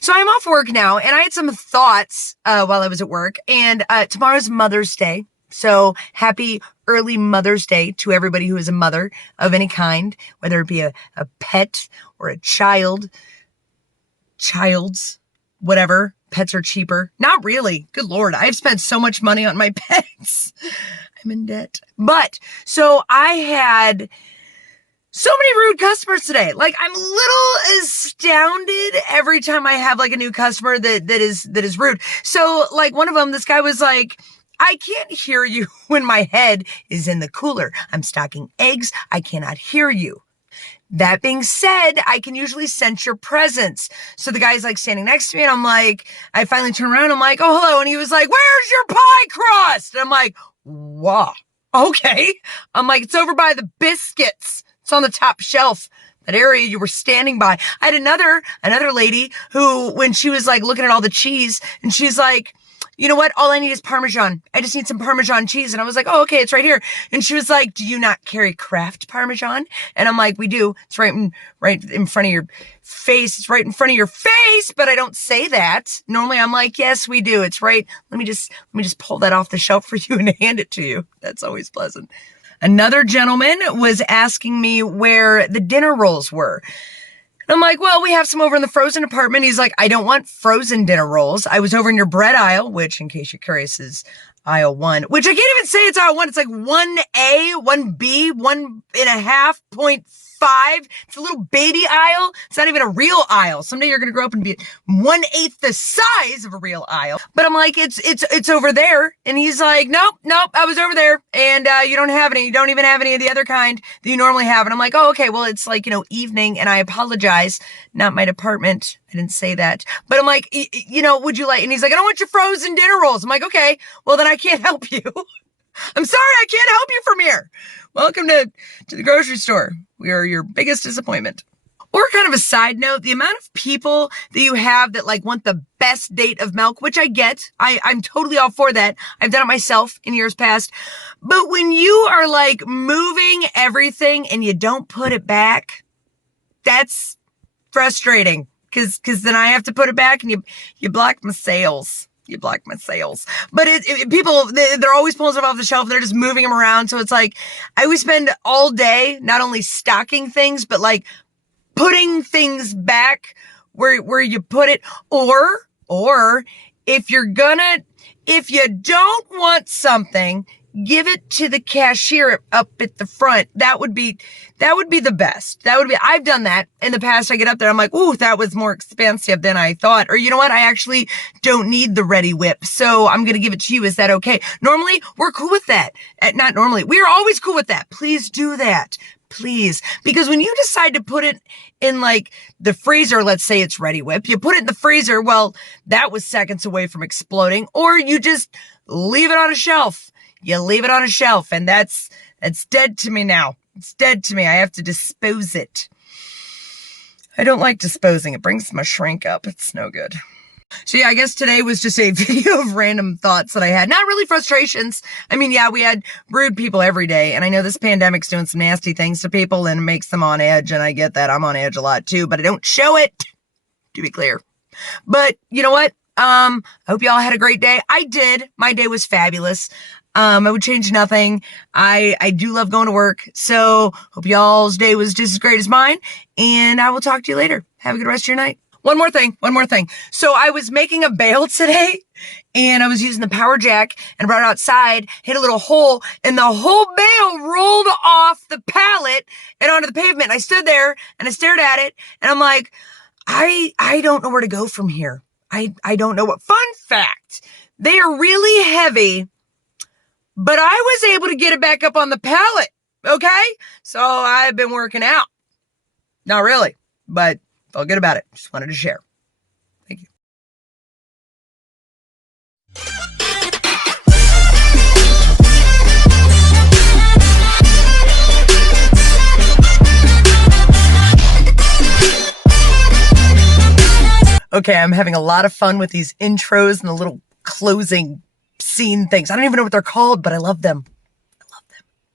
So I'm off work now, and I had some thoughts while I was at work, and tomorrow's Mother's Day. So happy early Mother's Day to everybody who is a mother of any kind, whether it be a pet or a child's, whatever. Pets are cheaper. Not really. Good Lord. I've spent so much money on my pets. I'm in debt. But so I had so many rude customers today. Like, I'm a little astounded every time I have like a new customer that is rude. So like one of them, this guy was like, I can't hear you when my head is in the cooler. I'm stocking eggs. I cannot hear you. That being said, I can usually sense your presence. So the guy's like standing next to me, and I'm like, I finally turn around. I'm like, oh, hello. And he was like, where's your pie crust? And I'm like, wow. Okay. I'm like, it's over by the biscuits. It's on the top shelf. That area you were standing by. I had another lady who, when she was like looking at all the cheese, and she's like, you know what? All I need is Parmesan. I just need some Parmesan cheese. And I was like, oh, okay, it's right here. And she was like, do you not carry Kraft Parmesan? And I'm like, we do. It's right in front of your face. It's right in front of your face, but I don't say that. Normally I'm like, yes, we do. It's right. Let me just pull that off the shelf for you and hand it to you. That's always pleasant. Another gentleman was asking me where the dinner rolls were. I'm like, well, we have some over in the frozen department. He's like, I don't want frozen dinner rolls. I was over in your bread aisle, which, in case you're curious, is aisle 1, which I can't even say it's aisle 1. It's like 1A, 1B, 1.5.5. It's a little baby aisle. It's not even a real aisle. Someday you're going to grow up and be 1/8 the size of a real aisle. But I'm like, it's over there. And he's like, nope, I was over there. And you don't have any. You don't even have any of the other kind that you normally have. And I'm like, oh, okay, well, it's like, evening, and I apologize. Not my department. I didn't say that. But I'm like, would you like, and he's like, I don't want your frozen dinner rolls. I'm like, okay, well, then I can't help you. I'm sorry, I can't help you from here. Welcome to the grocery store. We are your biggest disappointment. Or kind of a side note, the amount of people that you have that like want the best date of milk, which I get. I'm totally all for that. I've done it myself in years past. But when you are like moving everything and you don't put it back, that's frustrating. Cause then I have to put it back, and you block my sales. But people, they're always pulling stuff off the shelf. They're just moving them around. So it's like, I always spend all day not only stocking things, but like putting things back where you put it. Or if you don't want something, give it to the cashier up at the front. That would be the best. I've done that in the past. I get up there, I'm like, ooh, that was more expensive than I thought. Or you know what? I actually don't need the Ready Whip, so I'm going to give it to you. Is that okay? Normally, we're cool with that. Not normally. We are always cool with that. Please do that. Please. Because when you decide to put it in like the freezer, let's say it's Ready Whip, you put it in the freezer, well, that was seconds away from exploding. Or you just leave it on a shelf. You leave it on a shelf, and that's dead to me now. It's dead to me. I have to dispose it. I don't like disposing. It brings my shrink up. It's no good. So yeah, I guess today was just a video of random thoughts that I had. Not really frustrations. I mean, yeah, we had rude people every day, and I know this pandemic's doing some nasty things to people and makes them on edge, and I get that. I'm on edge a lot too, but I don't show it, to be clear. But you know what? I hope y'all had a great day. I did. My day was fabulous. I would change nothing. I do love going to work. So hope y'all's day was just as great as mine. And I will talk to you later. Have a good rest of your night. One more thing. So I was making a bale today, and I was using the power jack and brought it outside, hit a little hole, and the whole bale rolled off the pallet and onto the pavement. I stood there and I stared at it, and I'm like, I don't know where to go from here. I don't know what. Fun fact, they are really heavy, but I was able to get it back up on the pallet. Okay. So I've been working out. Not really, but felt good about it. Just wanted to share. Thank you. Okay, I'm having a lot of fun with these intros and the little closing scene things. I don't even know what they're called, but I love them.